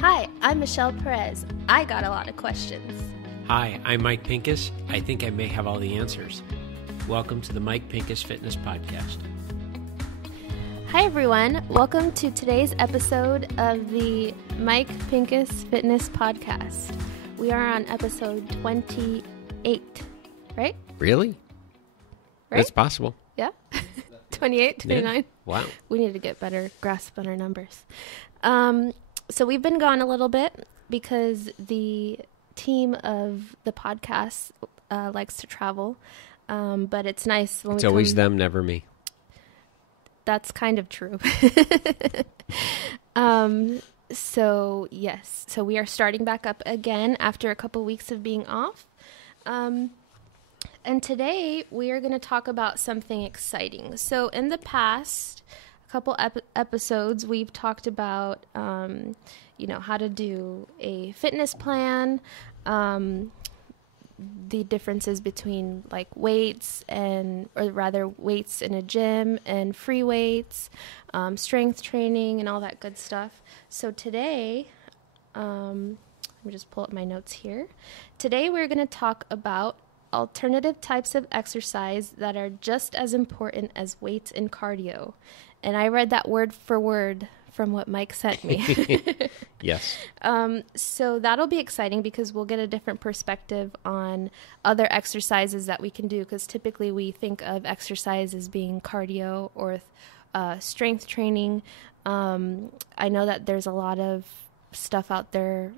Hi, I'm Michelle Perez. I got a lot of questions. Hi, I'm Mike Pincus. I think I may have all the answers. Welcome to the Mike Pincus Fitness Podcast. Hi, everyone. Welcome to today's episode of the Mike Pincus Fitness Podcast. We are on episode 28, right? Really? Right? That's possible. Yeah? 28, 29? Yeah. Wow. We need to get better grasp on our numbers. So we've been gone a little bit because the team of the podcast likes to travel, but it's nice when it's always them, never me. That's kind of true. So yes, so we are starting back up again after a couple weeks of being off. And today we are going to talk about something exciting. So in the past couple episodes, we've talked about, how to do a fitness plan, the differences between like weights weights in a gym and free weights, strength training and all that good stuff. So today, let me just pull up my notes here. Today we're going to talk about alternative types of exercise that are just as important as weights and cardio. And I read that word for word from what Mike sent me. Yes. So that'll be exciting because we'll get a different perspective on other exercises that we can do, because typically we think of exercise as being cardio or strength training. I know that there's a lot of stuff out there,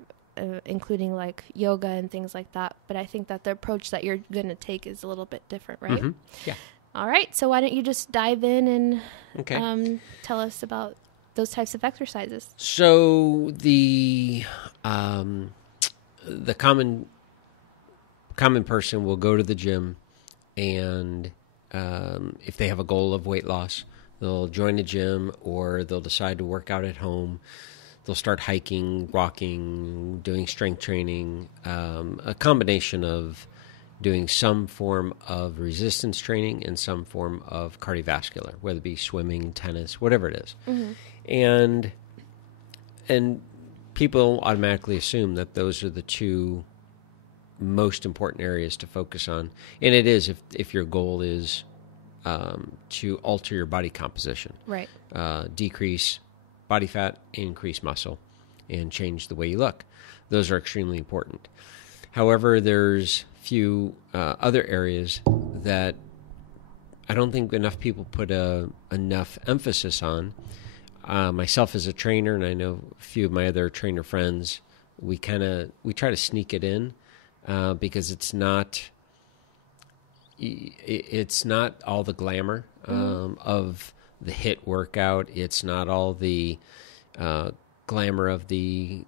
including like yoga and things like that, but I think that the approach that you're going to take is a little bit different, right? Mm-hmm. Yeah. All right. So why don't you just dive in and tell us about those types of exercises? So the common person will go to the gym, and if they have a goal of weight loss, they'll join a gym, or they'll decide to work out at home. They'll start hiking, walking, doing strength training, a combination of doing some form of resistance training and some form of cardiovascular, whether it be swimming, tennis, whatever it is. Mm-hmm. And people automatically assume that those are the two most important areas to focus on. And it is if your goal is to alter your body composition. Right. Decrease body fat, increase muscle, and change the way you look. Those are extremely important. However, there's few other areas that I don't think enough people put enough emphasis on. Myself as a trainer, and I know a few of my other trainer friends, we try to sneak it in because it's not all the glamour of the HIIT workout. It's not all the glamour of the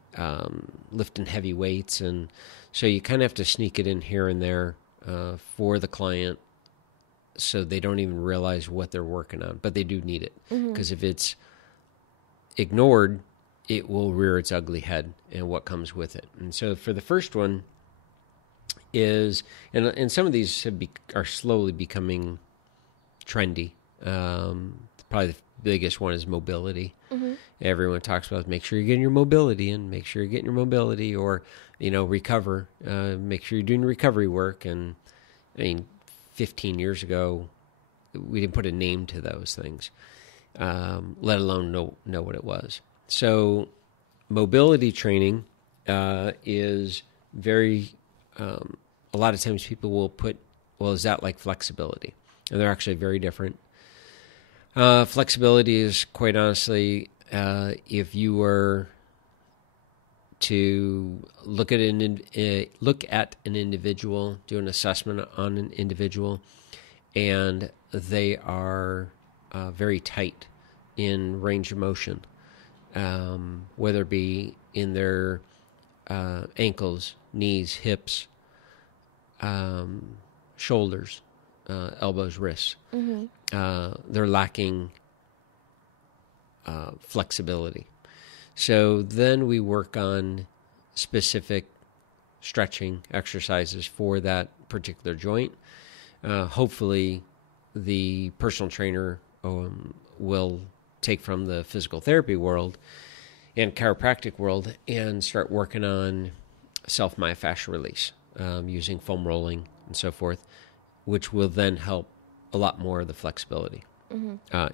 lifting heavy weights, and so you kind of have to sneak it in here and there for the client, so they don't even realize what they're working on, but they do need it, because if it's ignored, it will rear its ugly head and what comes with it. And so for the first one is, and some of these are slowly becoming trendy. Probably the biggest one is mobility. Mm-hmm. Everyone talks about make sure you're getting your mobility in, make sure you're getting your mobility, or recover. Make sure you're doing recovery work. And I mean, 15 years ago, we didn't put a name to those things, let alone know what it was. So mobility training is very, a lot of times people will put, well, is that like flexibility? And they're actually very different. Flexibility is, quite honestly, if you were to look at an individual, do an assessment on an individual, and they are very tight in range of motion, whether it be in their ankles, knees, hips, shoulders, elbows, wrists. Mm-hmm. They're lacking flexibility. So then we work on specific stretching exercises for that particular joint. Hopefully the personal trainer will take from the physical therapy world and chiropractic world and start working on self-myofascial release using foam rolling and so forth, which will then help a lot more of the flexibility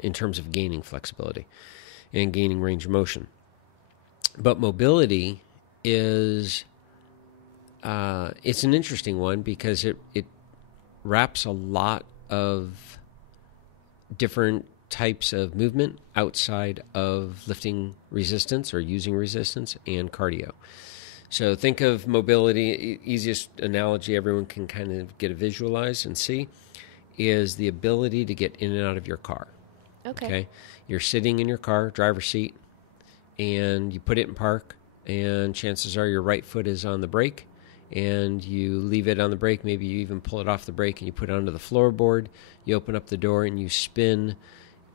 in terms of gaining flexibility and gaining range of motion. But mobility is it's an interesting one because it wraps a lot of different types of movement outside of lifting resistance or using resistance and cardio. So think of mobility, easiest analogy everyone can kind of get a visualize and see is the ability to get in and out of your car. Okay. You're sitting in your car, driver's seat, and you put it in park, and chances are your right foot is on the brake, and you leave it on the brake. Maybe you even pull it off the brake and you put it onto the floorboard. You open up the door and you spin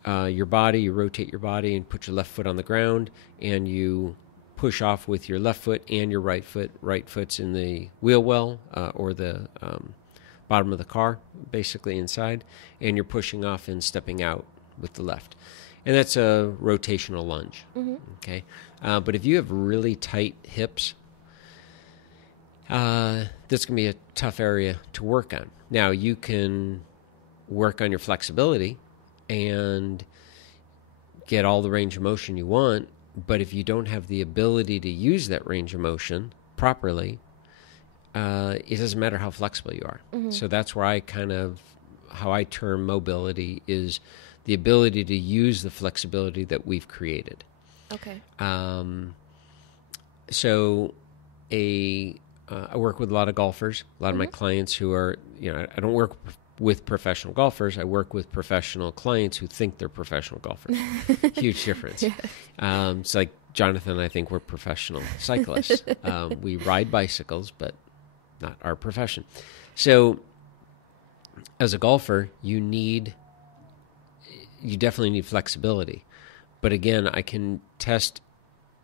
your body, you rotate your body and put your left foot on the ground, and you push off with your left foot and your right foot. Right foot's in the wheel well or the bottom of the car, basically inside, and you're pushing off and stepping out with the left. And that's a rotational lunge. Okay, but if you have really tight hips, that's going to be a tough area to work on. Now, you can work on your flexibility and get all the range of motion you want, but if you don't have the ability to use that range of motion properly, it doesn't matter how flexible you are. So that's where how I term mobility is the ability to use the flexibility that we've created. Okay. So I work with a lot of golfers, a lot of my clients who are, I don't work with professional golfers. I work with professional clients who think they're professional golfers. Huge difference. Yeah. It's like Jonathan and I think we're professional cyclists. We ride bicycles, but not our profession. So as a golfer, you definitely need flexibility. But again, I can test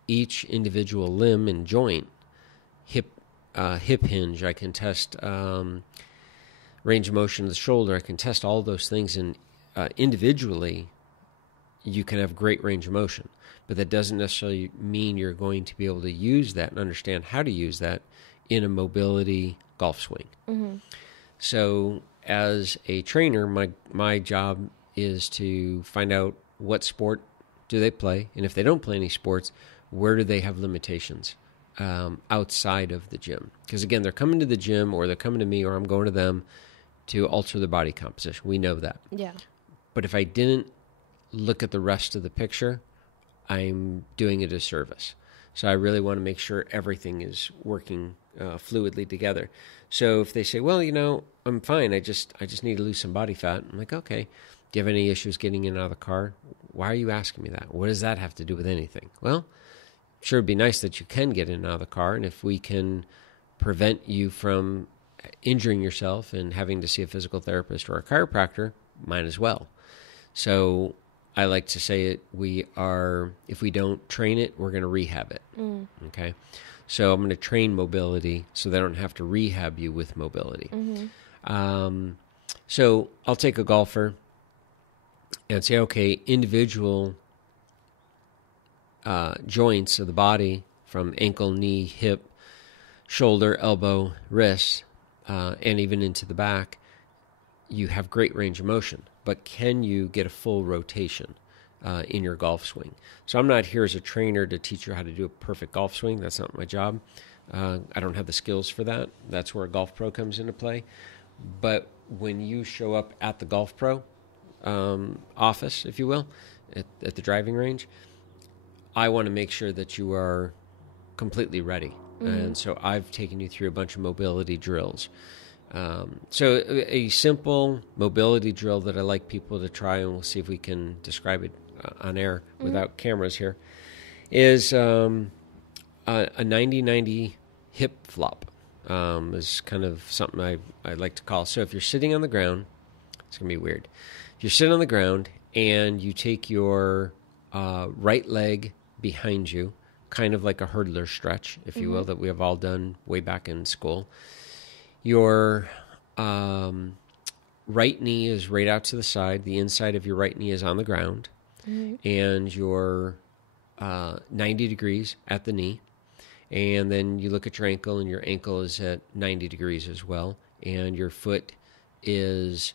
each individual limb and joint, hip hinge. I can test range of motion of the shoulder. I can test all those things, and individually, you can have great range of motion. But that doesn't necessarily mean you're going to be able to use that and understand how to use that in a mobility golf swing. So as a trainer, my job is to find out what sport do they play, and if they don't play any sports, where do they have limitations outside of the gym? Because again, they're coming to the gym, or they're coming to me, or I'm going to them to alter their body composition. We know that. Yeah. But if I didn't look at the rest of the picture, I'm doing a disservice. So I really want to make sure everything is working fluidly together. So if they say, well, I'm fine, I just need to lose some body fat, I'm like, okay. Do you have any issues getting in and out of the car? Why are you asking me that? What does that have to do with anything? Well, sure, it'd be nice that you can get in and out of the car, and if we can prevent you from injuring yourself and having to see a physical therapist or a chiropractor, might as well. So I like to say it, if we don't train it, we're going to rehab it. Okay? So I'm going to train mobility so they don't have to rehab you with mobility. So I'll take a golfer and say, okay, individual joints of the body from ankle, knee, hip, shoulder, elbow, wrist, and even into the back, you have great range of motion. But can you get a full rotation in your golf swing? So I'm not here as a trainer to teach you how to do a perfect golf swing. That's not my job. I don't have the skills for that. That's where a golf pro comes into play. But when you show up at the golf pro office, if you will, at the driving range, I want to make sure that you are completely ready. And so I've taken you through a bunch of mobility drills. So a simple mobility drill that I like people to try, and we'll see if we can describe it on air without cameras here, is a 90-90 hip flop. Is kind of something I like to call. So if you're sitting on the ground, it's going to be weird. If you're sitting on the ground and you take your right leg behind you, kind of like a hurdler stretch, if you will, that we have all done way back in school. Your right knee is right out to the side. The inside of your right knee is on the ground. And your 90 degrees at the knee. And then you look at your ankle, and your ankle is at 90 degrees as well. And your foot is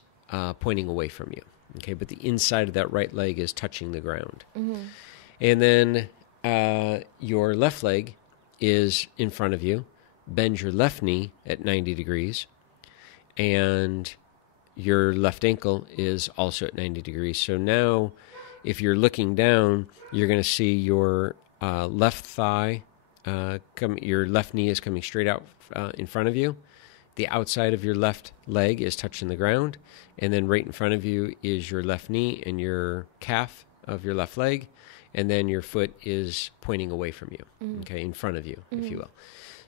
pointing away from you. Okay, but the inside of that right leg is touching the ground. Mm-hmm. And then your left leg is in front of you. Bend your left knee at 90 degrees. And your left ankle is also at 90 degrees. So now, if you're looking down, you're going to see your left thigh, your left knee is coming straight out in front of you. The outside of your left leg is touching the ground. And then right in front of you is your left knee and your calf of your left leg. And then your foot is pointing away from you, okay, in front of you, if you will.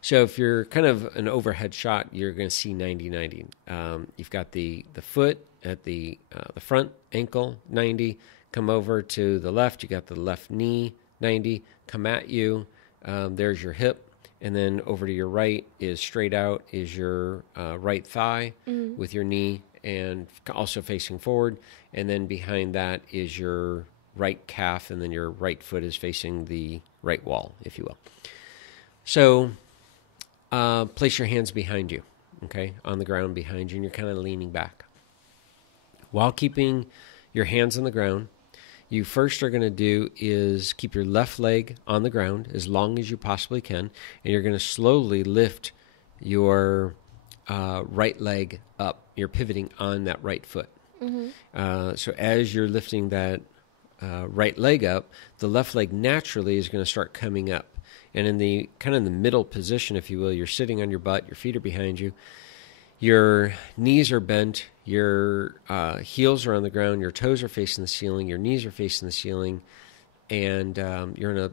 So if you're kind of an overhead shot, you're going to see 90-90. You've got the foot at the front ankle, 90. Come over to the left. You got the left knee, 90. Come at you. There's your hip. And then over to your right is straight out is your right thigh with your knee and also facing forward. And then behind that is your right calf, and then your right foot is facing the right wall, if you will. So place your hands behind you, okay, on the ground behind you, and you're kind of leaning back. While keeping your hands on the ground, you first are going to do is keep your left leg on the ground as long as you possibly can, and you're going to slowly lift your right leg up. You're pivoting on that right foot. So as you're lifting that right leg up, the left leg naturally is going to start coming up. And in the kind of in the middle position, if you will, you're sitting on your butt, your feet are behind you, your knees are bent, your heels are on the ground, your toes are facing the ceiling, your knees are facing the ceiling, and you're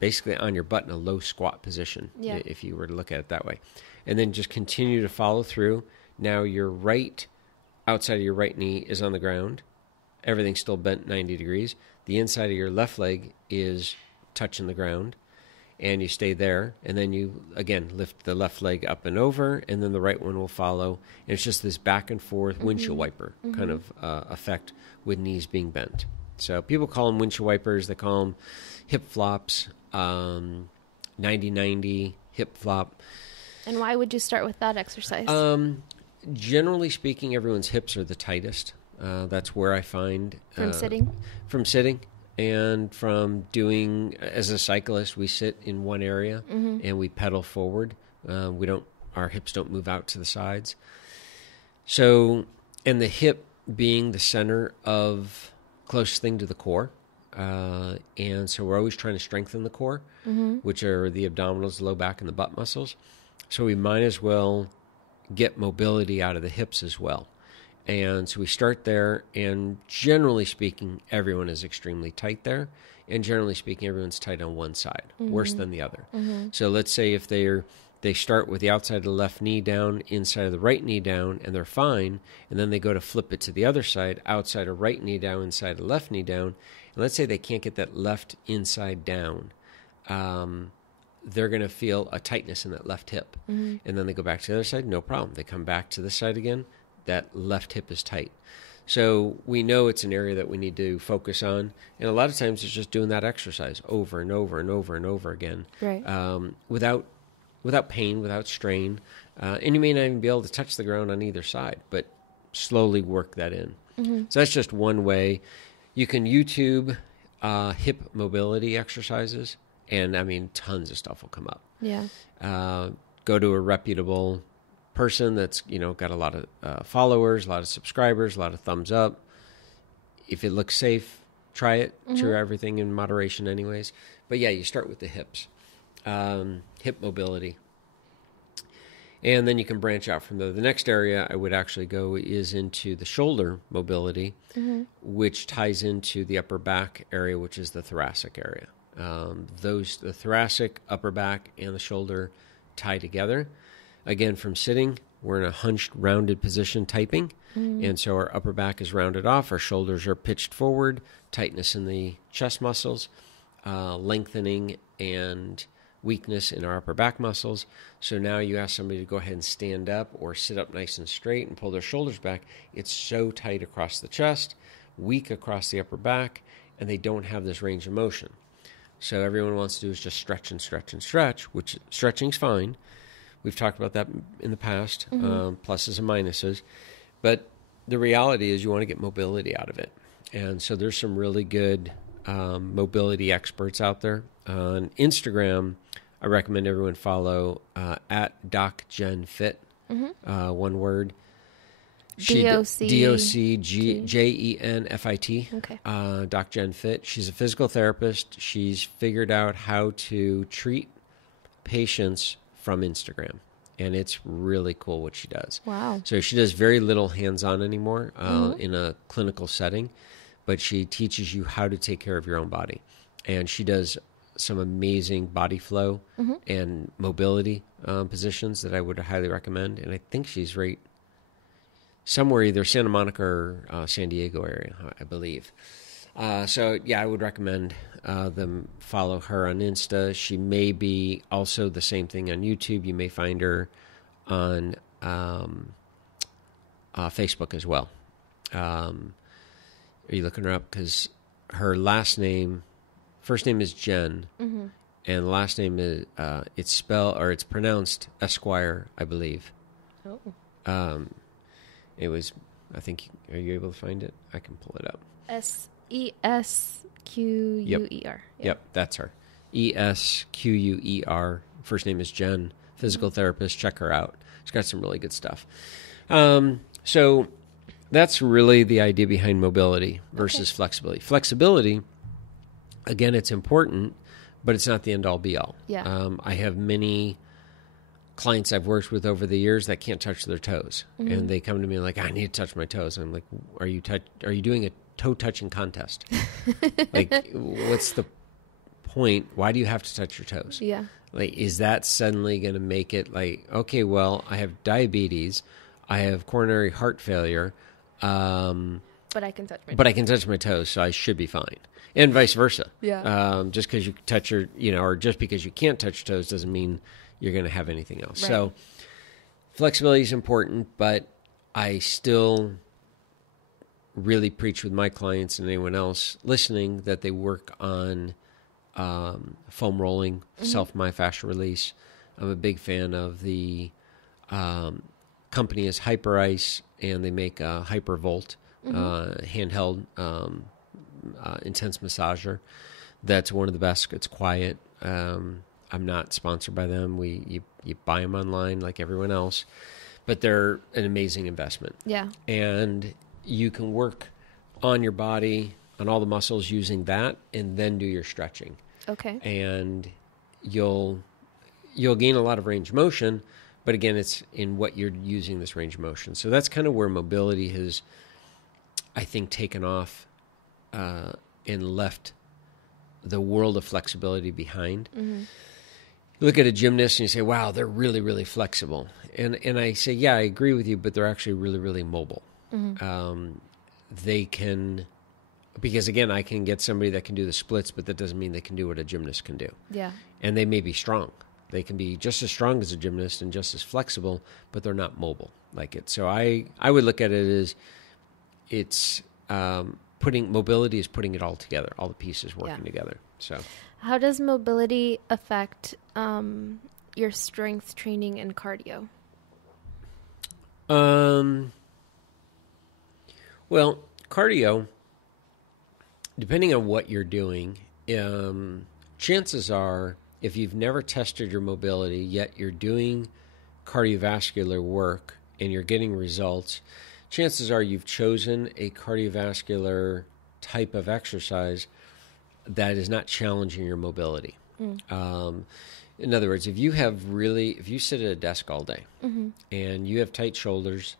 basically on your butt in a low squat position, if you were to look at it that way. And then just continue to follow through. Now your right, outside of your right knee is on the ground. Everything's still bent 90 degrees. The inside of your left leg is touching the ground. And you stay there, and then you, again, lift the left leg up and over, and then the right one will follow. And it's just this back and forth windshield wiper kind of effect with knees being bent. So people call them windshield wipers. They call them hip flops, 90-90, hip flop. And why would you start with that exercise? Generally speaking, everyone's hips are the tightest. That's where I find... From sitting? From sitting. And from doing, as a cyclist, we sit in one area and we pedal forward. Our hips don't move out to the sides. So, and the hip being the center of closest thing to the core. And so we're always trying to strengthen the core, which are the abdominals, the low back, and the butt muscles. So we might as well get mobility out of the hips as well. And so we start there, and generally speaking, everyone is extremely tight there. And generally speaking, everyone's tight on one side, worse than the other. So let's say if they start with the outside of the left knee down, inside of the right knee down, and they're fine, and then they go to flip it to the other side, outside of right knee down, inside of left knee down, and let's say they can't get that left inside down, they're going to feel a tightness in that left hip. And then they go back to the other side, no problem. They come back to this side again, that left hip is tight. So we know it's an area that we need to focus on. And a lot of times it's just doing that exercise over and over and over and over again. Right. Without pain, without strain. And you may not even be able to touch the ground on either side, but slowly work that in. So that's just one way. You can YouTube hip mobility exercises, and I mean, tons of stuff will come up. Yeah. Go to a reputable person that's got a lot of followers, a lot of subscribers, a lot of thumbs up. If it looks safe, try it. Sure, everything in moderation anyways. But yeah, you start with the hips, hip mobility, and then you can branch out from there. The next area I would actually go is into the shoulder mobility, which ties into the upper back area, which is the thoracic area. The thoracic, upper back, and the shoulder tie together. Again, from sitting, we're in a hunched, rounded position typing, and so our upper back is rounded off, our shoulders are pitched forward, tightness in the chest muscles, lengthening and weakness in our upper back muscles. So now you ask somebody to go ahead and stand up or sit up nice and straight and pull their shoulders back. It's so tight across the chest, weak across the upper back, and they don't have this range of motion. So everyone wants to do is just stretch and stretch and stretch, which stretching's fine. We've talked about that in the past, pluses and minuses. But the reality is you want to get mobility out of it. And so there's some really good mobility experts out there. On Instagram, I recommend everyone follow at DocJenFit, one word. DocJenFit. Okay. DocJenFit. She's a physical therapist. She's figured out how to treat patients from Instagram. And it's really cool what she does. Wow. So she does very little hands-on anymore in a clinical setting, but she teaches you how to take care of your own body. And she does some amazing body flow and mobility positions that I would highly recommend. And I think she's right somewhere either Santa Monica or San Diego area, I believe. So, yeah, I would recommend them follow her on Insta. She may be also the same thing on YouTube. You may find her on Facebook as well. Are you looking her up? Because her first name is Jen, and last name is it's pronounced Esquire, I believe. Oh. It was, I think. Are you able to find it? I can pull it up. Esquuer. Yep, that's her. Esquuer. First name is Jen. Physical therapist. Check her out. She's got some really good stuff. So that's really the idea behind mobility versus flexibility. Flexibility, again, it's important, but it's not the end-all, be-all. Yeah. I have many clients I've worked with over the years that can't touch their toes, and they come to me like, I need to touch my toes. I'm like, are you doing a toe touching contest? Like, what's the point? Why do you have to touch your toes? Yeah. Like, is that suddenly going to make it like, okay, well, I have diabetes, I have coronary heart failure, but I can touch my toes, so I should be fine, and vice versa. Yeah. Just because you touch your, or just because you can't touch your toes doesn't mean you're going to have anything else. Right. So flexibility is important, but I still really preach with my clients and anyone else listening that they work on foam rolling, self-myofascial release. I'm a big fan of the company is Hyperice, and they make a Hypervolt handheld intense massager. That's one of the best. It's quiet. I'm not sponsored by them. You buy them online like everyone else, but they're an amazing investment. Yeah. And you can work on your body, on all the muscles using that, and then do your stretching. Okay. And you'll gain a lot of range of motion, but again, it's in what you're using this range of motion. So that's kind of where mobility has, I think, taken off and left the world of flexibility behind. You look at a gymnast and you say, wow, they're really, really flexible. And I say, yeah, I agree with you, but they're actually really, really mobile. They can, because again, I can get somebody that can do the splits, but that doesn't mean they can do what a gymnast can do. Yeah. And they may be strong. They can be just as strong as a gymnast and just as flexible, but they're not mobile like it. So I would look at it as it's mobility is putting it all together, all the pieces working together. So how does mobility affect your strength training and cardio? Well, cardio, depending on what you're doing, chances are, if you've never tested your mobility, yet you're doing cardiovascular work and you're getting results, chances are you've chosen a cardiovascular type of exercise that is not challenging your mobility. In other words, if you sit at a desk all day and you have tight shoulders,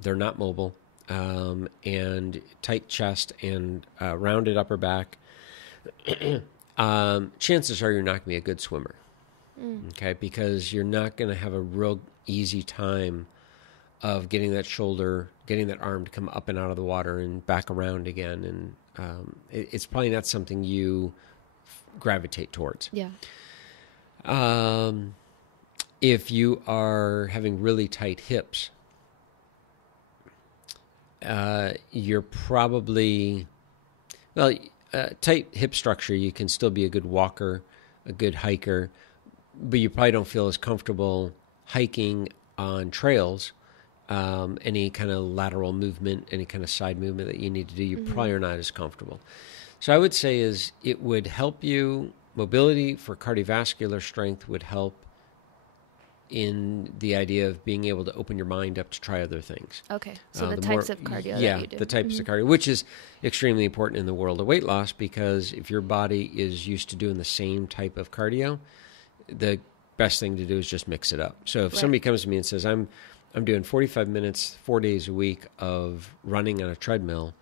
they're not mobile, and tight chest and rounded upper back, chances are you're not going to be a good swimmer. Okay, because you're not going to have a real easy time of getting that arm to come up and out of the water and back around again, and it's probably not something you gravitate towards. Yeah. If you are having really tight hips, you're probably, well, tight hip structure, you can still be a good walker, a good hiker, but you probably don't feel as comfortable hiking on trails. Any kind of lateral movement, any kind of side movement that you need to do, you probably are not as comfortable. So I would say is it would help you. Mobility for cardiovascular strength would help in the idea of being able to open your mind up to try other things. Okay, so the types of cardio that you do. The types of cardio, which is extremely important in the world of weight loss, because if your body is used to doing the same type of cardio, the best thing to do is just mix it up. So if somebody comes to me and says, I'm doing 45 minutes, 4 days a week of running on a treadmill,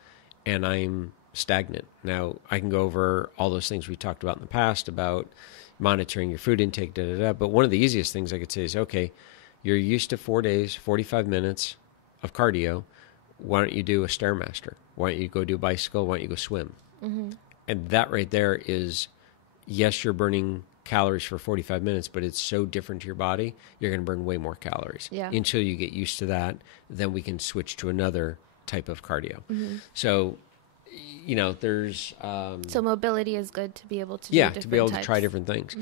and I'm stagnant. Now, I can go over all those things we talked about in the past about monitoring your food intake, but one of the easiest things I could say is, okay, you're used to 4 days, 45 minutes of cardio. Why don't you do a Stairmaster? Why don't you go do a bicycle? Why don't you go swim? And that right there is, yes, you're burning calories for 45 minutes, but it's so different to your body, you're going to burn way more calories. Until you get used to that, then we can switch to another type of cardio. So, there's... so mobility is good to be able to do different to be able types. to try different things.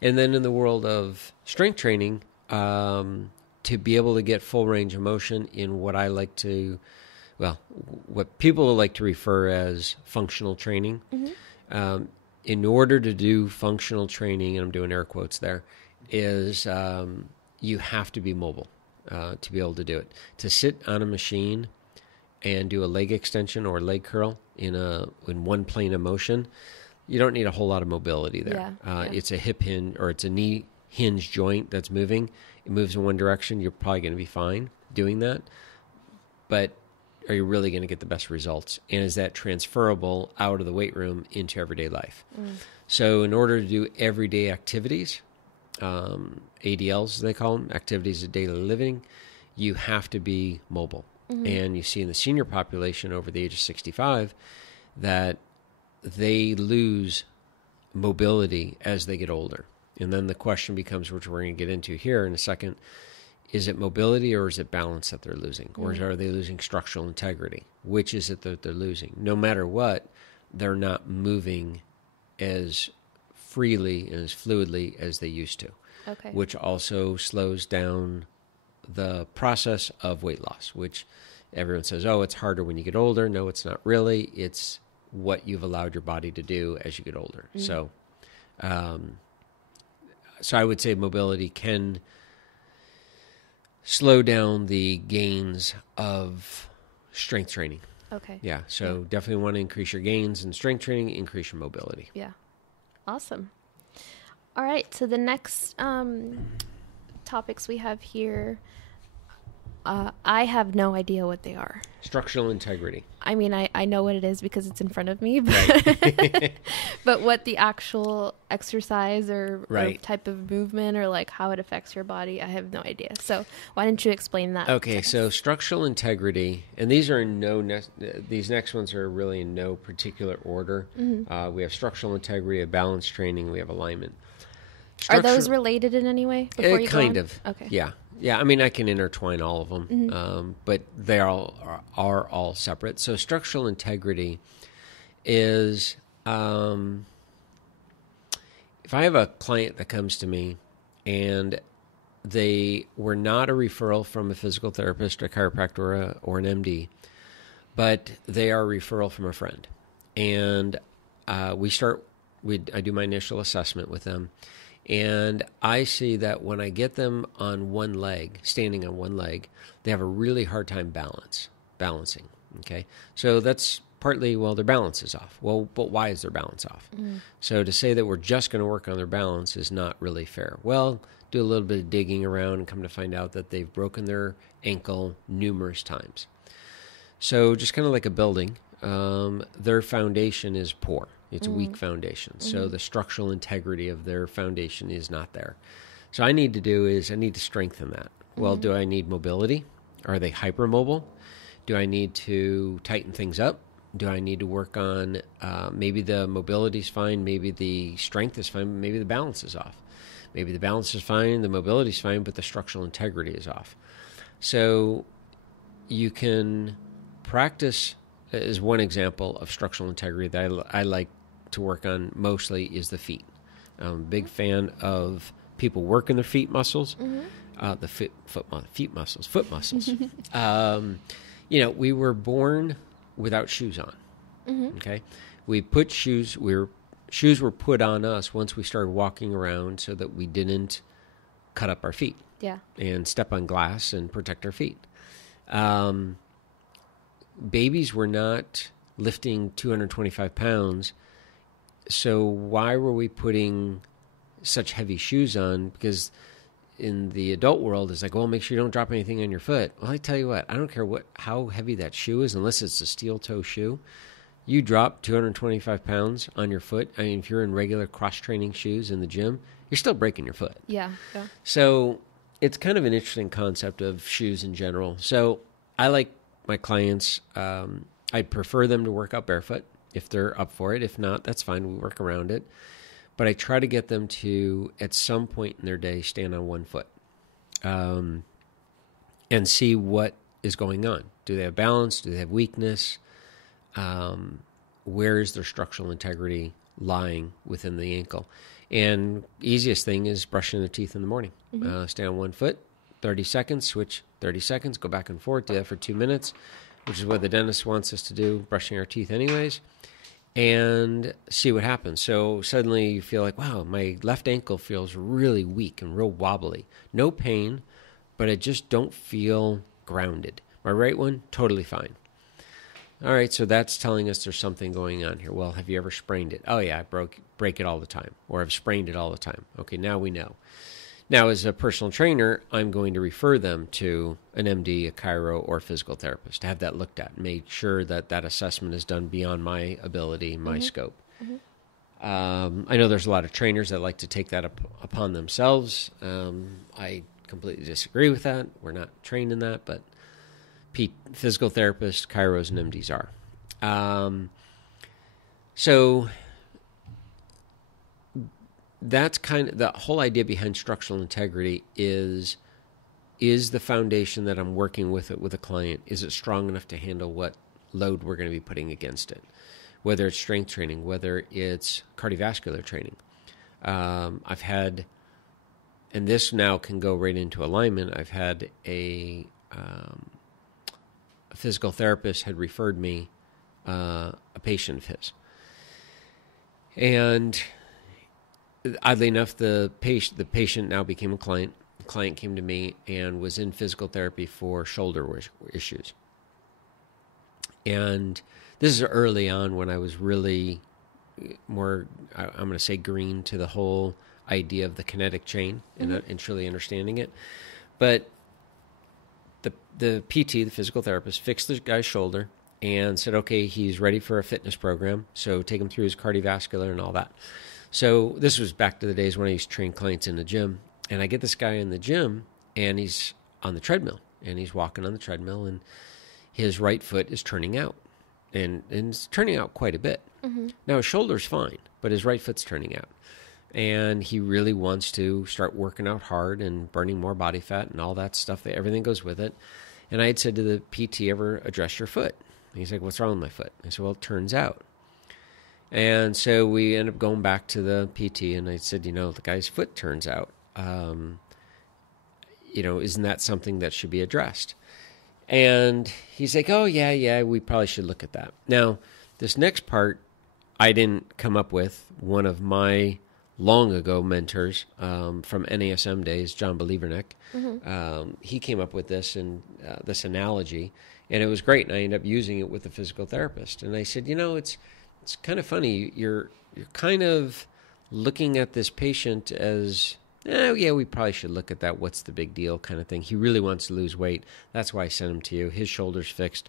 And then in the world of strength training, to be able to get full range of motion in what I like to, what people like to refer as functional training. In order to do functional training, and I'm doing air quotes there, is you have to be mobile to be able to do it. To sit on a machine and do a leg extension or leg curl in one plane of motion, you don't need a whole lot of mobility there. It's a hip hinge or it's a knee hinge joint that's moving. It moves in one direction. You're probably going to be fine doing that. But are you really going to get the best results? And is that transferable out of the weight room into everyday life? So in order to do everyday activities, ADLs they call them, activities of daily living, you have to be mobile. And you see in the senior population over the age of 65 that they lose mobility as they get older. And then the question becomes, which we're going to get into here in a second, is it mobility or is it balance that they're losing? Or are they losing structural integrity? Which is it that they're losing? No matter what, they're not moving as freely and as fluidly as they used to, which also slows down the process of weight loss, which everyone says, oh, it's harder when you get older. No, it's not really. It's what you've allowed your body to do as you get older. So I would say mobility can slow down the gains of strength training. Yeah, so definitely want to increase your gains in strength training, increase your mobility. Yeah, awesome. All right, so the next topics we have here, I have no idea what they are. Structural integrity. I mean, I know what it is because it's in front of me, but, Right. but what the actual exercise or type of movement or like how it affects your body, I have no idea. So why don't you explain that? Okay, so structural integrity, and these are these next ones are really in no particular order. We have structural integrity, we have balance training, we have alignment. Are those related in any way? Before you kind go on? of. Okay. Yeah. I mean, I can intertwine all of them, but they are all separate. So structural integrity is if I have a client that comes to me and they were not a referral from a physical therapist, a chiropractor, or an MD, but they are a referral from a friend, and I do my initial assessment with them. And I see that when I get them on one leg, standing on one leg, they have a really hard time balancing. Okay, so that's partly, their balance is off. Well, but why is their balance off? So to say that we're just going to work on their balance is not really fair. Well, do a little bit of digging around and come to find out that they've broken their ankle numerous times. So just kind of like a building, their foundation is poor. It's a weak foundation. So the structural integrity of their foundation is not there. So I need to strengthen that. Well, do I need mobility? Are they hypermobile? Do I need to tighten things up? Do I need to work on maybe the mobility is fine, maybe the strength is fine, maybe the balance is off. Maybe the balance is fine, the mobility is fine, but the structural integrity is off. So you can practice is one example of structural integrity that I like to work on mostly is the feet. I'm a big fan of people working their feet muscles, feet muscles. We were born without shoes on. Okay, we put shoes. Shoes were put on us once we started walking around so that we didn't cut up our feet. Yeah. And step on glass and protect our feet. Babies were not lifting 225 pounds, so why were we putting such heavy shoes on? Because in the adult world, it's like, well, make sure you don't drop anything on your foot. Well, I tell you what, I don't care how heavy that shoe is, unless it's a steel toe shoe. You drop 225 pounds on your foot. I mean, if you're in regular cross-training shoes in the gym, you're still breaking your foot. Yeah. So it's kind of an interesting concept of shoes in general. So I like my clients, I'd prefer them to work out barefoot if they're up for it. If not, that's fine. We work around it. But I try to get them to, at some point in their day, stand on one foot and see what is going on. Do they have balance? Do they have weakness? Where is their structural integrity lying within the ankle? And easiest thing is brushing their teeth in the morning. Stay on one foot, 30 seconds, switch 30 seconds, go back and forth, do that for 2 minutes, which is what the dentist wants us to do, brushing our teeth anyways, and see what happens. So suddenly you feel like, wow, my left ankle feels really weak and real wobbly. No pain, but I just don't feel grounded. My right one, totally fine. All right, so that's telling us there's something going on here. Well, have you ever sprained it? Oh, yeah, I break it all the time, or I've sprained it all the time. Okay, now we know. Now, as a personal trainer, I'm going to refer them to an MD, a chiro, or physical therapist to have that looked at, make sure that that assessment is done beyond my ability, my scope. I know there's a lot of trainers that like to take that upon themselves. I completely disagree with that. We're not trained in that, but physical therapists, chiros, and MDs are. So that's kind of the whole idea behind structural integrity is the foundation that I'm working with it with a client, is it strong enough to handle what load we're going to be putting against it? Whether it's strength training, whether it's cardiovascular training. I've had, and this now can go right into alignment, I've had a physical therapist had referred me a patient of his. And oddly enough, the patient now became a client. The client came to me and was in physical therapy for shoulder issues. And this is early on when I was really more, I'm going to say, green to the whole idea of the kinetic chain and truly understanding it. But the PT, the physical therapist, fixed the guy's shoulder and said, okay, he's ready for a fitness program, so take him through his cardiovascular and all that. So this was back to the days when I used to train clients in the gym. And I get this guy in the gym, and he's on the treadmill, and he's walking on the treadmill, and his right foot is turning out. And it's turning out quite a bit. Now, his shoulder's fine, but his right foot's turning out. And he really wants to start working out hard and burning more body fat and all that stuff, everything goes with it. And I had said to the PT, ever address your foot? And he's like, what's wrong with my foot? I said, well, it turns out. And so we ended up going back to the PT, and I said, the guy's foot turns out. Isn't that something that should be addressed? And he's like, oh, yeah, we probably should look at that. Now, this next part, I didn't come up with. One of my long ago mentors from NASM days, John Believernick, he came up with this and this analogy, and it was great. And I ended up using it with a physical therapist. And I said, it's kind of funny. You're kind of looking at this patient as, yeah, we probably should look at that. What's the big deal kind of thing. He really wants to lose weight. That's why I sent him to you. His shoulder's fixed.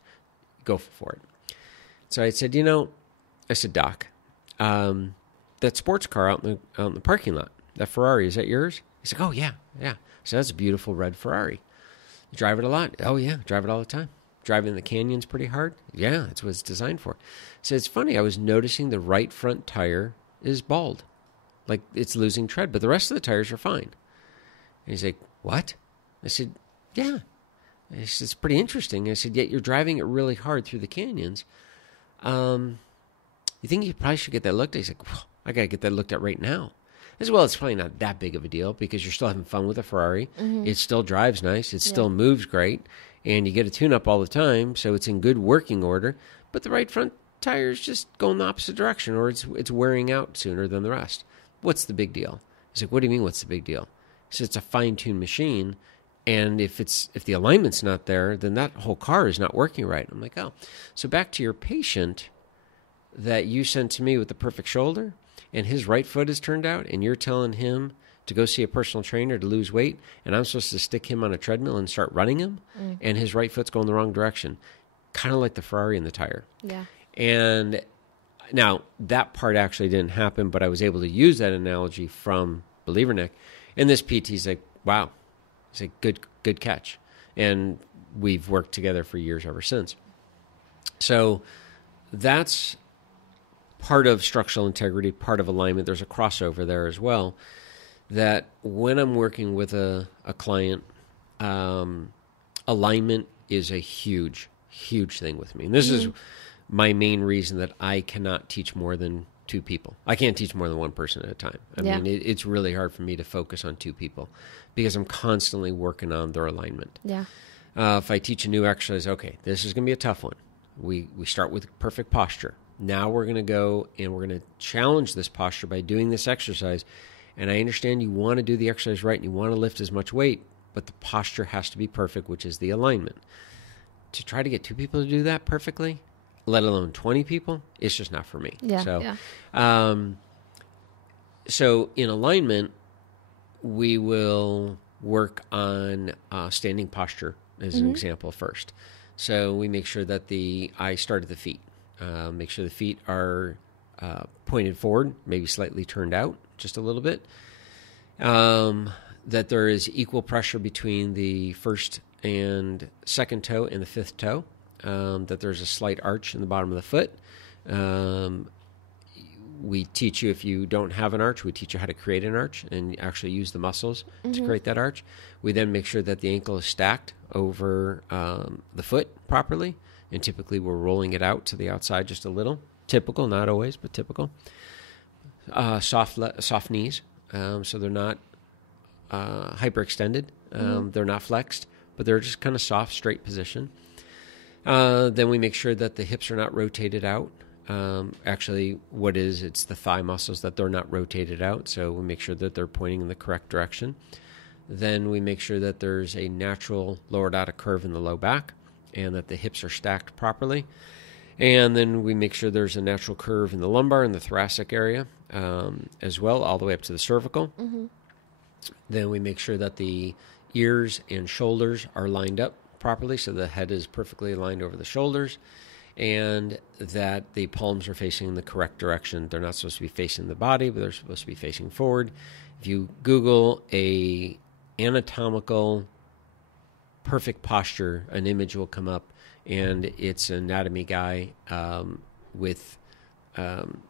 Go for it. So I said, Doc, that sports car out in the parking lot, that Ferrari, is that yours? He's like, oh, yeah. So that's a beautiful red Ferrari. You drive it a lot? Oh, yeah, drive it all the time. Driving the canyons pretty hard? Yeah, that's what it's designed for. So it's funny, I was noticing the right front tire is bald. Like it's losing tread, but the rest of the tires are fine. And he's like, what? I said, yeah. I said, it's pretty interesting. I said, yet you're driving it really hard through the canyons, You think you probably should get that looked at? He's like, well, I got to get that looked at right now. As well, it's probably not that big of a deal because you're still having fun with a Ferrari. It still drives nice. It still moves great. And you get a tune-up all the time, so it's in good working order. But the right front tire is just going the opposite direction, or it's wearing out sooner than the rest. What's the big deal? He's like, what do you mean, what's the big deal? He says, it's a fine-tuned machine, and if the alignment's not there, then that whole car is not working right. I'm like, oh. So back to your patient that you sent to me with the perfect shoulder, and his right foot is turned out, and you're telling him to go see a personal trainer to lose weight, and I'm supposed to stick him on a treadmill and start running him, and his right foot's going the wrong direction. Kind of like the Ferrari in the tire. Yeah. And now, that part actually didn't happen, but I was able to use that analogy from Believer Nick. And this PT's like, wow. He's like, good catch. And we've worked together for years ever since. So that's part of structural integrity, part of alignment. There's a crossover there as well, that when I'm working with a client, alignment is a huge thing with me. And this is my main reason that I cannot teach more than 2 people. I can't teach more than one person at a time. I mean, it's really hard for me to focus on 2 people because I'm constantly working on their alignment. Yeah. If I teach a new exercise, okay, this is going to be a tough one. We start with perfect posture. Now we're going to go and we're going to challenge this posture by doing this exercise. And I understand you want to do the exercise right and you want to lift as much weight, but the posture has to be perfect, which is the alignment. To try to get 2 people to do that perfectly, let alone 20 people, it's just not for me. Yeah. So in alignment, we will work on standing posture as an example first. So we make sure that I start at the feet. Make sure the feet are pointed forward, maybe slightly turned out just a little bit. That there is equal pressure between the first and second toe and the fifth toe. That there's a slight arch in the bottom of the foot. We teach you, if you don't have an arch, we teach you how to create an arch and actually use the muscles to create that arch. We then make sure that the ankle is stacked over the foot properly. And typically we're rolling it out to the outside just a little. Typical, not always, but typical. Soft knees, so they're not hyperextended. They're not flexed, but they're just kind of soft, straight position. Then we make sure that the hips are not rotated out. Actually, it's the thigh muscles that they're not rotated out, so we make sure that they're pointing in the correct direction. Then we make sure that there's a natural lowered out curve in the low back and that the hips are stacked properly. And then we make sure there's a natural curve in the lumbar and the thoracic area as well, all the way up to the cervical. Then we make sure that the ears and shoulders are lined up properly, so the head is perfectly aligned over the shoulders, and that the palms are facing in the correct direction. They're not supposed to be facing the body, but they're supposed to be facing forward. If you Google a anatomical perfect posture, an image will come up, and it's an anatomy guy with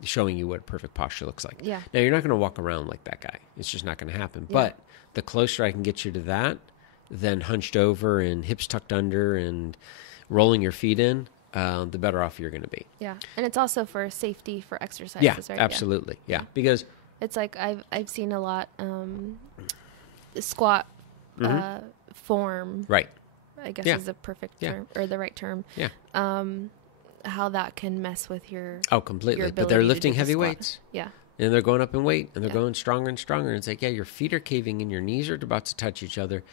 showing you what perfect posture looks like. Yeah. Now, you're not going to walk around like that guy. It's just not going to happen. Yeah. But the closer I can get you to that, then hunched over and hips tucked under and rolling your feet in, the better off you're going to be. Yeah. And it's also for safety for exercises, right? Absolutely. Yeah. Because it's like I've seen a lot squat form. Right. I guess is the perfect term or the right term. Yeah. How that can mess with your completely. Your but they're lifting heavy weights. Yeah. And they're going up in weight, and they're going stronger and stronger. And it's like, your feet are caving in, your knees are about to touch each other,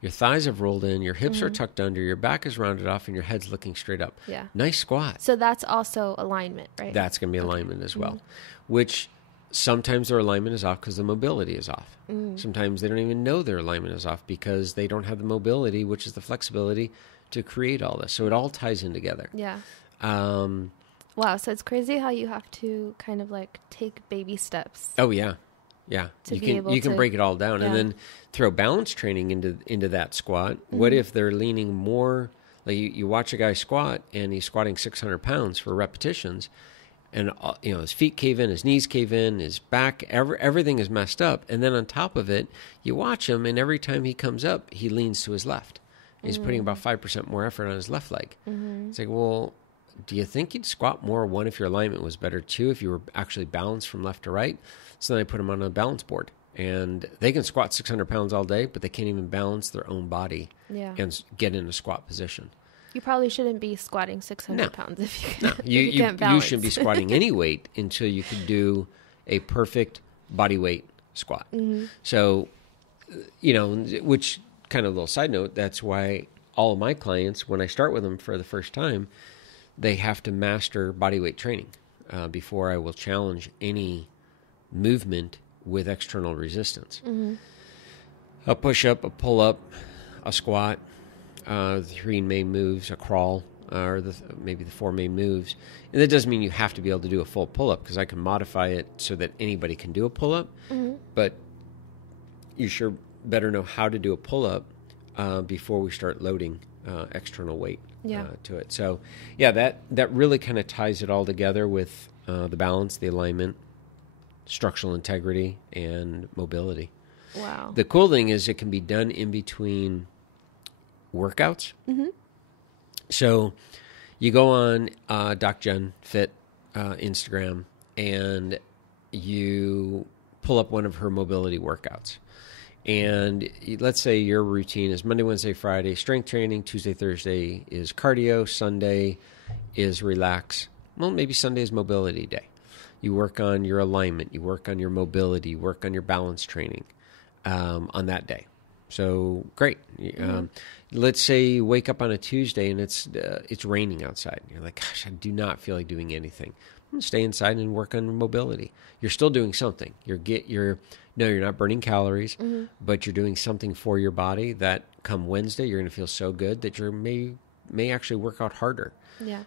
your thighs have rolled in, your hips are tucked under, your back is rounded off, and your head's looking straight up. Yeah. Nice squat. So that's also alignment, right? That's going to be alignment as well, which sometimes their alignment is off because the mobility is off. Sometimes they don't even know their alignment is off because they don't have the mobility, which is the flexibility to create all this. So it all ties in together. Yeah. Wow. So it's crazy how you have to kind of like take baby steps. Oh yeah. Yeah. You can break it all down and then throw balance training into that squat. What if they're leaning more, like you watch a guy squat and he's squatting 600 pounds for repetitions, and his feet cave in, his knees cave in, his back, everything is messed up. And then on top of it, you watch him, and every time he comes up, he leans to his left. He's putting about 5% more effort on his left leg. It's like, well, do you think you'd squat more? One, if your alignment was better. Two, if you were actually balanced from left to right. So then I put them on a balance board. And they can squat 600 pounds all day, but they can't even balance their own body and get in a squat position. You probably shouldn't be squatting 600 pounds if you can't, you can't balance. You shouldn't be squatting any weight until you can do a perfect body weight squat. Mm-hmm. So, which kind of little side note, that's why all of my clients, when I start with them for the first time, they have to master body weight training before I will challenge any movement with external resistance. Mm-hmm. A push-up, a pull-up, a squat, the 3 main moves, a crawl, or maybe the 4 main moves. And that doesn't mean you have to be able to do a full pull-up, because I can modify it so that anybody can do a pull-up. Mm-hmm. But you sure better know how to do a pull-up before we start loading external weight to it. So, that really kind of ties it all together with the balance, the alignment, structural integrity, and mobility. Wow. The cool thing is it can be done in between workouts. Mm-hmm. So you go on Doc Jen Fit Instagram, and you pull up one of her mobility workouts. And let's say your routine is Monday, Wednesday, Friday, strength training. Tuesday, Thursday is cardio. Sunday is relax. Well, maybe Sunday is mobility day. You work on your alignment, you work on your mobility, you work on your balance training on that day. So great. Mm-hmm. Let's say you wake up on a Tuesday and it's raining outside. You're like, gosh, I do not feel like doing anything. I'm gonna stay inside and work on mobility. You're still doing something. You're not burning calories, mm-hmm. but you're doing something for your body that come Wednesday you're gonna feel so good that you may actually work out harder. Yeah.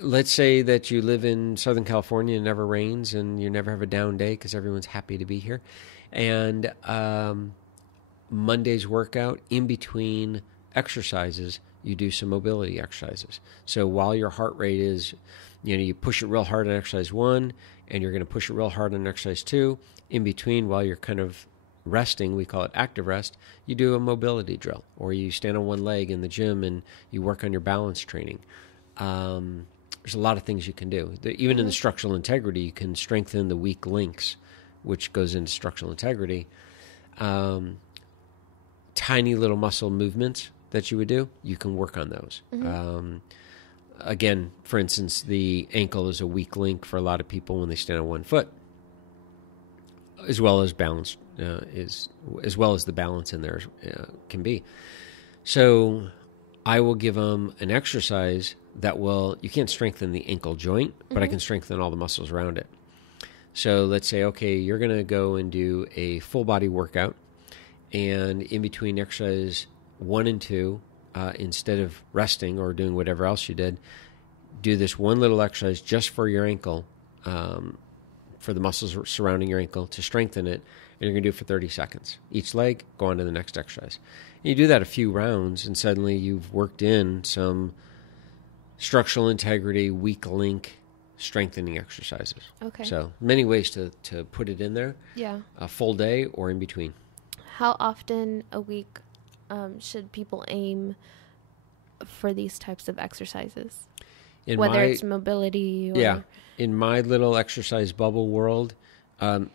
Let's say that you live in Southern California and it never rains and you never have a down day because everyone's happy to be here. And Monday's workout, in between exercises, you do some mobility exercises. So while your heart rate is, you push it real hard on exercise 1 and you're going to push it real hard on exercise 2. In between, while you're kind of resting, we call it active rest, you do a mobility drill, or you stand on one leg in the gym and you work on your balance training. There's a lot of things you can do. Even in the structural integrity, you can strengthen the weak links, which goes into structural integrity. Tiny little muscle movements that you would do, you can work on those. Mm-hmm. Again, for instance, the ankle is a weak link for a lot of people when they stand on one foot, as well as balance as well as the balance in there can be. So I will give them an exercise that you can't strengthen the ankle joint, but mm-hmm. I can strengthen all the muscles around it. So let's say, okay, you're going to go and do a full body workout, and in between exercise 1 and 2, instead of resting or doing whatever else you did, do this one little exercise just for your ankle, for the muscles surrounding your ankle to strengthen it, and you're going to do it for 30 seconds. Each leg, go on to the next exercise. And you do that a few rounds, and suddenly you've worked in some structural integrity, weak link, strengthening exercises. Okay. So many ways to put it in there. Yeah. A full day or in between. How often a week should people aim for these types of exercises? Whether it's mobility or... Yeah. In my little exercise bubble world,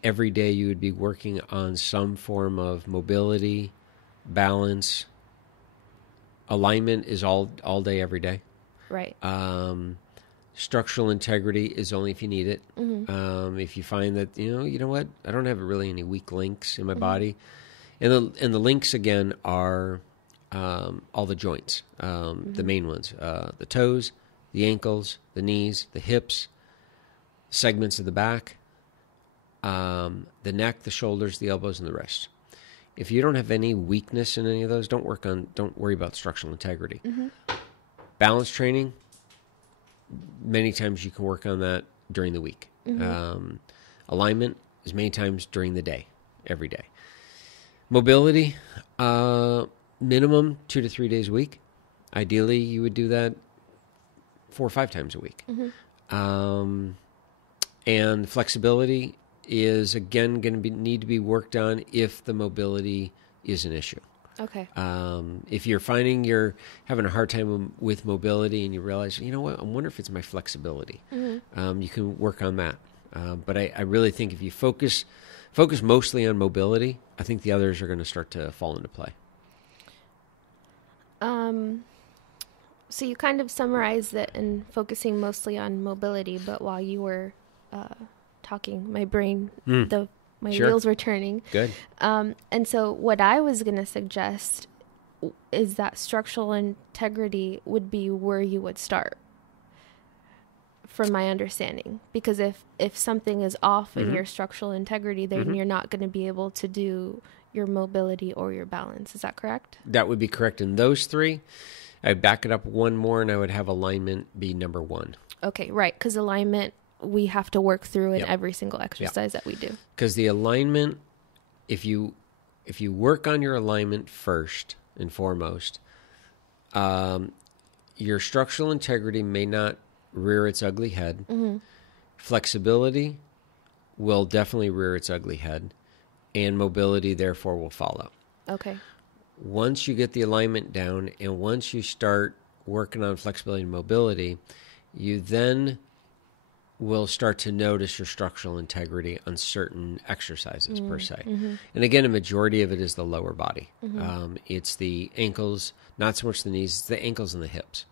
every day you would be working on some form of mobility, balance. Alignment is all day, every day. Right. Structural integrity is only if you need it. Mm-hmm. If you find that, you know what, I don't have really any weak links in my mm-hmm. body. And the links, again, are all the joints, mm-hmm. the main ones, the toes, the ankles, the knees, the hips, segments of the back, the neck, the shoulders, the elbows, and the wrists. If you don't have any weakness in any of those, don't worry about structural integrity. Mm-hmm. Balance training, many times you can work on that during the week. Mm-hmm. Alignment, as many times during the day, every day. Mobility, minimum 2 to 3 days a week. Ideally, you would do that 4 or 5 times a week. Mm-hmm. And flexibility is, again, going to need to be worked on if the mobility is an issue. Okay. If you're finding you're having a hard time with mobility and you realize, you know what, I wonder if it's my flexibility, you can work on that. But I really think if you focus mostly on mobility, I think the others are going to start to fall into play. So you kind of summarized it in focusing mostly on mobility, but while you were talking, my brain, my Sure. wheels were turning. Good. And so what I was going to suggest is that structural integrity would be where you would start, from my understanding. Because if something is off in your structural integrity, then you're not going to be able to do your mobility or your balance. Is that correct? That would be correct in those three. I'd back it up one more, and I would have alignment be number one. Okay, right. Because alignment, we have to work through in Yep. every single exercise that we do. Because the alignment, if you work on your alignment first and foremost, your structural integrity may not rear its ugly head. Flexibility will definitely rear its ugly head, and mobility therefore will follow. Okay. Once you get the alignment down and once you start working on flexibility and mobility, you then will start to notice your structural integrity on certain exercises per se. And again, a majority of it is the lower body. It's the ankles, not so much the knees, it's the ankles and the hips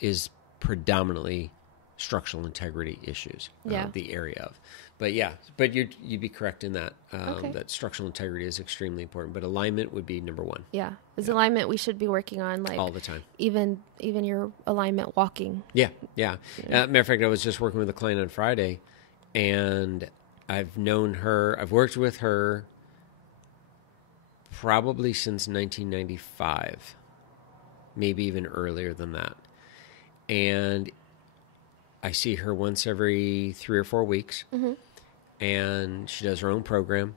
is predominantly structural integrity issues, the area of. But you'd be correct in that, that structural integrity is extremely important. But alignment would be number one. Yeah. As alignment, we should be working on like all the time. Even your alignment walking. Yeah. Matter of fact, I was just working with a client on Friday, and I've worked with her probably since 1995, maybe even earlier than that. And I see her once every 3 or 4 weeks, and she does her own program.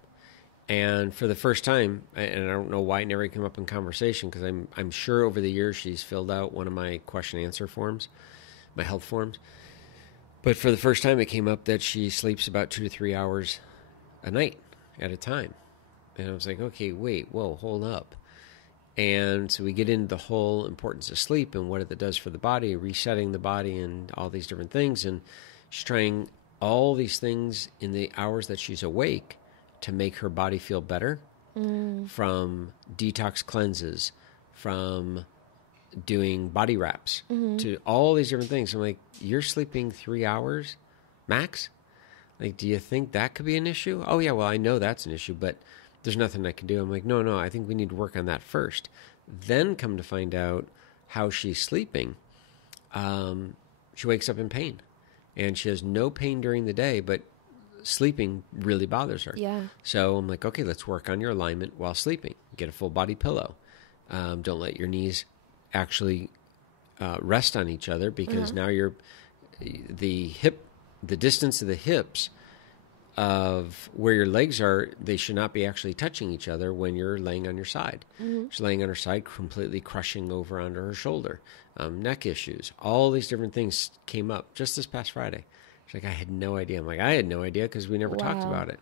And for the first time, and I don't know why it never came up in conversation, because I'm sure over the years she's filled out one of my question answer forms, my health forms. But for the first time, it came up that she sleeps about 2 to 3 hours a night at a time. And I was like, okay, wait, whoa, hold up. And so we get into the whole importance of sleep and what it does for the body, resetting the body and all these different things. And she's trying all these things in the hours that she's awake to make her body feel better, from detox cleanses, from doing body wraps, to all these different things. I'm like, you're sleeping 3 hours max? Like, do you think that could be an issue? Oh, yeah, well, I know that's an issue, but there's nothing I can do. I'm like, no, I think we need to work on that first. Then come to find out how she's sleeping. She wakes up in pain, and she has no pain during the day, but sleeping really bothers her. Yeah. So I'm like, okay, let's work on your alignment while sleeping. Get a full body pillow. Don't let your knees actually rest on each other, because now the distance of the hips of where your legs are, they should not be actually touching each other when you're laying on your side. She's laying on her side, completely crushing over onto her shoulder. Neck issues, all these different things came up just this past Friday. She's like, I had no idea. I'm like, I had no idea because we never talked about it.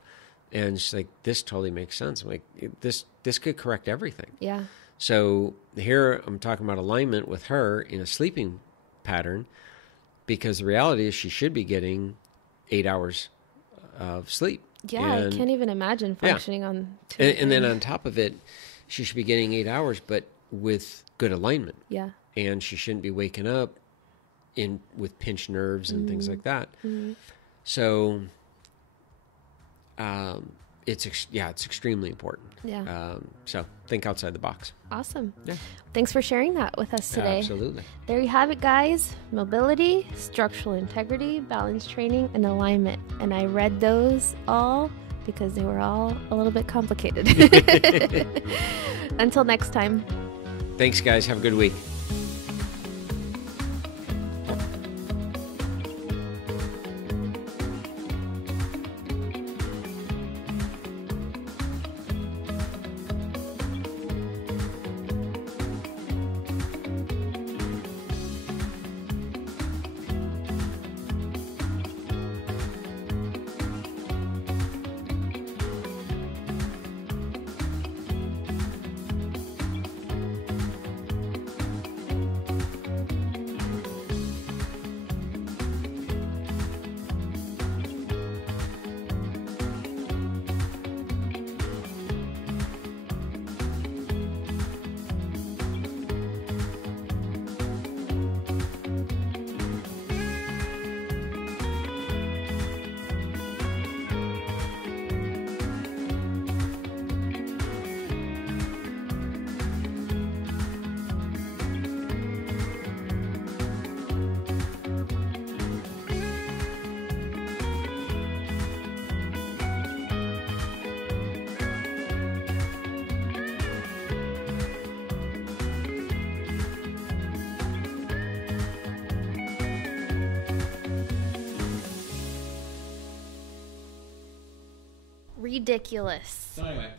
And she's like, this totally makes sense. I'm like, this could correct everything. Yeah. So here I'm talking about alignment with her in a sleeping pattern, because the reality is she should be getting 8 hours of sleep. Yeah, I can't even imagine functioning on 2. And then on top of it, she should be getting 8 hours, but with good alignment. Yeah. And she shouldn't be waking up with pinched nerves and things like that. So it's extremely important. Yeah. So think outside the box. Awesome. Yeah. Thanks for sharing that with us today. Absolutely. There you have it, guys. Mobility, structural integrity, balance training, and alignment. And I read those all because they were all a little bit complicated. Until next time. Thanks, guys. Have a good week. ridiculous. So anyway.